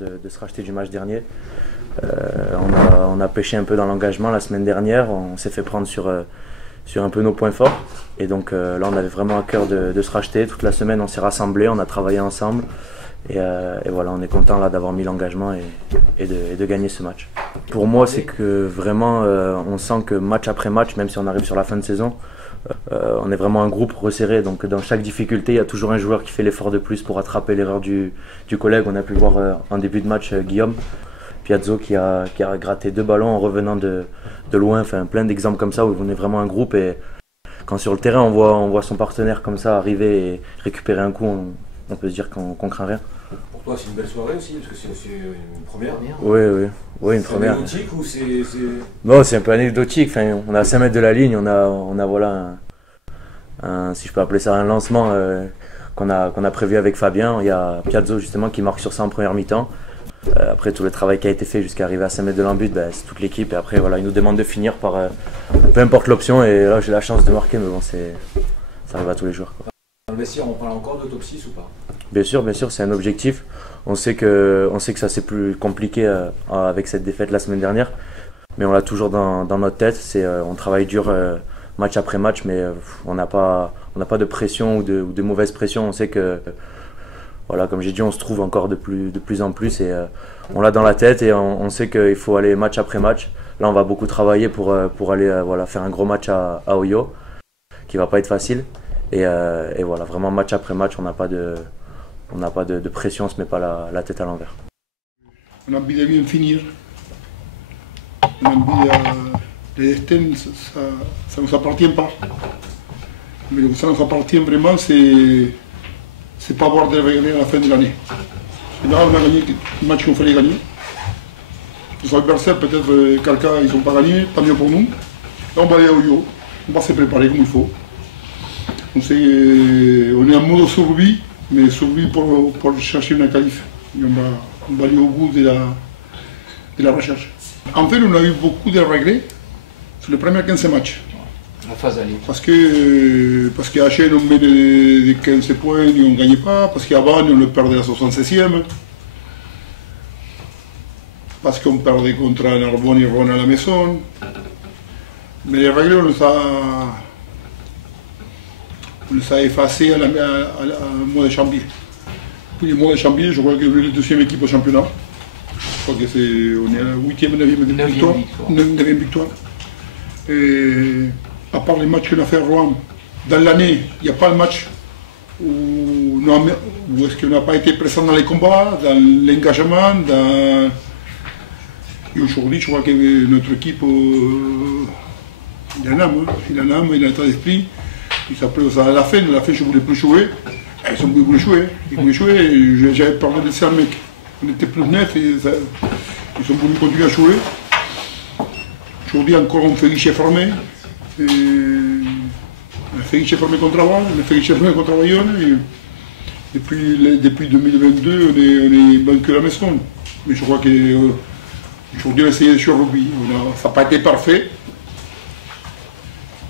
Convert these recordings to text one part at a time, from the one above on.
de se racheter du match dernier. On a pêché un peu dans l'engagement la semaine dernière, on s'est fait prendre sur un peu nos points forts. Et donc là on avait vraiment à cœur de se racheter. Toute la semaine on s'est rassemblés, on a travaillé ensemble. Et voilà, on est content là d'avoir mis l'engagement et de gagner ce match. Pour moi, c'est que vraiment, on sent que match après match, même si on arrive sur la fin de saison, on est vraiment un groupe resserré. Donc dans chaque difficulté, il y a toujours un joueur qui fait l'effort de plus pour rattraper l'erreur du collègue. On a pu voir en début de match Guillaume Piazzo qui a gratté 2 ballons en revenant de loin. Enfin, plein d'exemples comme ça où on est vraiment un groupe. Et quand sur le terrain, on voit son partenaire comme ça arriver et récupérer un coup, on peut se dire qu'on craint rien. Pour toi, c'est une belle soirée aussi, parce que c'est une première. Oui, une première. C'est anecdotique ou c'est... Non, c'est un peu anecdotique. Enfin, on est à 5 mètres de la ligne, on a voilà, si je peux appeler ça un lancement qu'on a prévu avec Fabien. Il y a Piazzo justement qui marque sur ça en première mi-temps. Après tout le travail qui a été fait jusqu'à arriver à 5 mètres de l'embut, c'est toute l'équipe. Et après, voilà, il nous demande de finir par peu importe l'option. Et là, j'ai la chance de marquer, mais bon, ça arrive à tous les jours, quoi. Dans le vestiaire, on parle encore de top 6 ou pas? Bien sûr, c'est un objectif. On sait que ça c'est plus compliqué avec cette défaite la semaine dernière, mais on l'a toujours dans notre tête. On travaille dur match après match, mais on n'a pas de pression ou de mauvaise pression. On sait que, voilà, comme j'ai dit, on se trouve encore de plus en plus et on l'a dans la tête et on sait qu'il faut aller match après match. Là, on va beaucoup travailler pour aller voilà, faire un gros match à Oyo, qui va pas être facile. Et voilà, vraiment match après match, on n'a pas de pression, on ne se met pas la tête à l'envers. On a envie de bien finir. On a envie le destin, ça ne nous appartient pas. Mais ça nous appartient vraiment, c'est pas avoir de regrets à la fin de l'année. Là, on a gagné le match qu'il fallait gagner. Les adversaires, peut-être quelqu'un, ils n'ont pas gagné, tant mieux pour nous. Là, on va aller au Yo, on va se préparer comme il faut. On est en mode survie, mais survie pour chercher une qualif. Et on va aller au bout de la recherche. En fait, on a eu beaucoup de regrets sur les premiers 15 matchs. La phase aller. Parce qu'à H&M, on met des 15 points et on ne gagnait pas. Parce qu'avant, on le perdait à la 76e. Parce qu'on perdait contre Narbonne et Rouen à la maison. Mais les regrets, on les a effacés au mois de janvier. Puis le mois de janvier, je crois qu'on est la 2e équipe au championnat. Je crois qu'on est à la 8e, 9e victoire. Et à part les matchs qu'on a fait à Rouen, dans l'année, il n'y a pas le match où est-ce qu'on n'a pas été présent dans les combats, dans l'engagement. Et aujourd'hui, je crois que notre équipe, il a l'âme, il a l'état d'esprit. Il s'appelait à la fin, je ne voulais plus jouer. Ils voulaient jouer. J'avais parlé de ça, mec. On était plus net et ils ont voulu continuer à jouer. Aujourd'hui encore, on fait guichet fermé. On fait guichet fermé contre Rouen, on fait guichet fermé contre Bayonne. Depuis 2022, on est vaincu à la maison. Mais je crois qu'aujourd'hui, on a essayé de survivre. Ça n'a pas été parfait.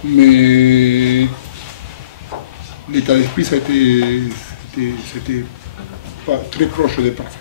Mais l'état d'esprit, c'était pas très proche de parfait.